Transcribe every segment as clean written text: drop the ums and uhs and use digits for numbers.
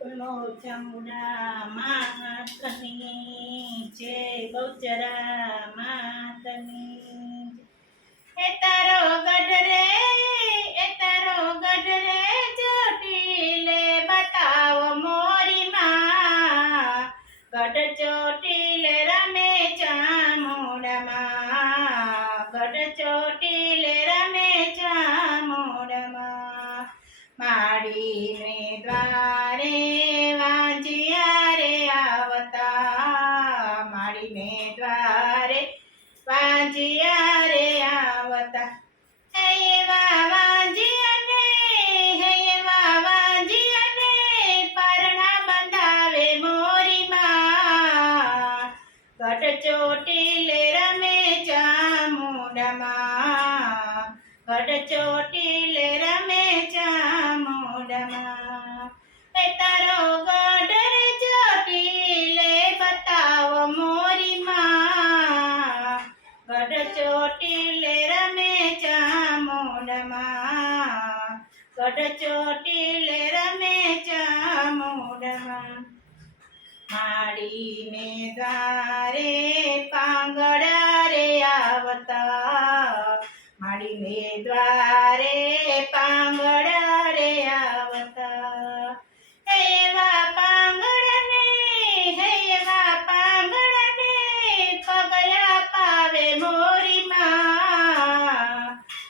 બોલો ચામુંડા માતની જય, બહુચરા માતની જય। એ તારો ગઢ રે, એ તારો ગઢ રે, ચોટીલે બતાવો મોરી માં, ગઢ ચોટીલે રમે ચામુંડા માં, ગઢ ચોટીલે રમે ચામુંડા માં। માડીને દ્વારે વાંજિયા રે આવતા, માડીને દ્વારે વાંજિયા રે આવતા। હે એવા વાંજિયા ને, હે એવા વાંજિયા ને, પરણા બંધાવે મોરી માં, ગઢ ચોટીલે રમે ચામુંડા માં, ગઢ ચોટીલે રમે ચામુંડા માં। એ તારો ગઢ રે ચોટીલે બતાવો મોરી માં, ગઢ ચોટીલે રમે ચામુંડા માં, ગઢ ચોટીલે રમે ચામુંડા માં। માડીને દ્વારે પાંગડા રે આવતા, માડીને દ્વારે પાંગડા રે આવતા। એવા પાંગડા ને, એવા પાંગડા ને, પગયા પાવે મોરી માં,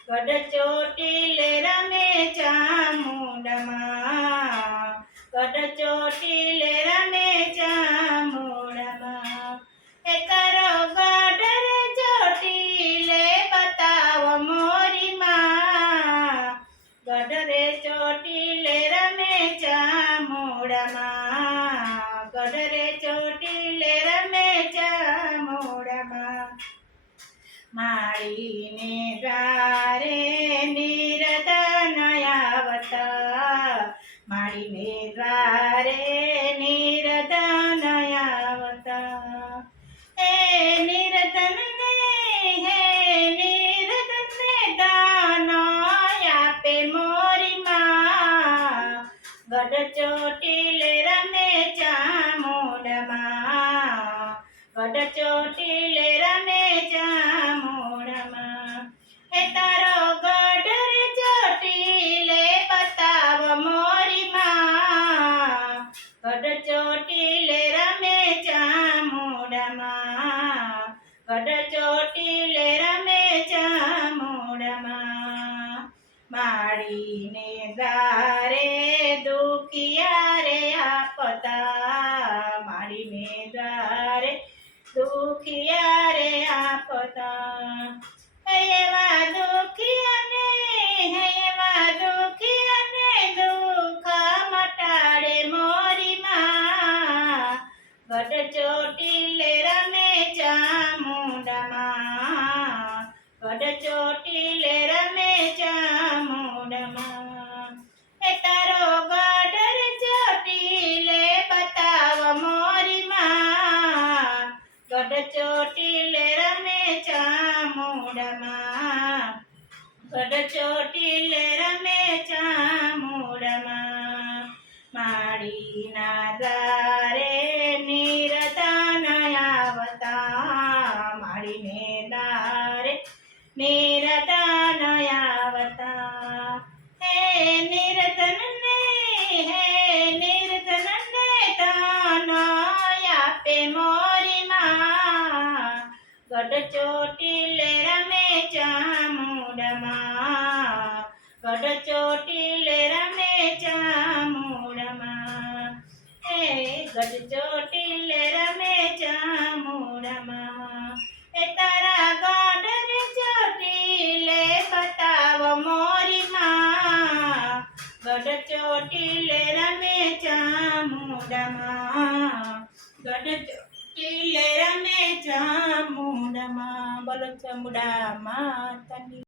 ગઢ ચોટીલે રમે ચામુંડા માં, ગઢ ચોટીલે રમે ચામુંડા માં। એ તારો ગઢ રે ચોટીલે બતાવો મોરી માં, ગઢ રે ચોટીલે રમે ચામુંડા માં, ગઢ રે ચોટીલે રમે ચામુંડા માં। માડીને દ્વારે નિરધન આવતા, માડીને દ્વારે નિરધન આવતા। હે નિરધન ને, હે નિરધન ને, દાન આપે મોરી માં, ગઢ ચોટીલે રમે ચામુંડા માં, ગઢ ચોટીલે રમે ચામુંડા માં। એ તારો ગઢ રે ચોટીલે બતાવો મોરી માં, ગઢ ચોટીલે રમે ચામુંડા માં, ગઢ ચોટીલે રમે ચામુંડા માં। માડીને દ્વારે દુખિયા રે આપતા, માડીને દ્વારે દુખિયા રે આપતા। એવા દુખિયા ને, એવા દુખિયા ને, દુઃખ મટાડે મોરી માં, ગઢ ચોટીલે રમે ચામુંડા માં, ગઢ ચોટીલે રમે ચામુંડા માં। એ તારો ગઢ રે ચોટીલે બતાવો મોરી માં, ગઢ ચોટીલે રમે ચામુંડા માં, ગઢ ચોટીલે રમે ચામુંડા માં। માડીના દ્વારે નિરધન આવતા, માડીને દ્વારે નિરધન આવતા। હે નિરધન ને, હે નિરધન ને, ધન આપે મોરી માં, ગઢ ચોટીલે રમે ચામુંડા માં, ગઢ ચોટીલે રમે ચામુંડા માં। હે ગઢ ચોટીલે રમે ચામુંડા માં। એ તારા ગઢ રે ચોટીલે બતાવો મોરી માં, ગઢ ચોટીલે રમે ચામુંડા માં, ગઢ ચોટીલે રમે ચામુંડા માં। બોલો ચામુંડા માતની।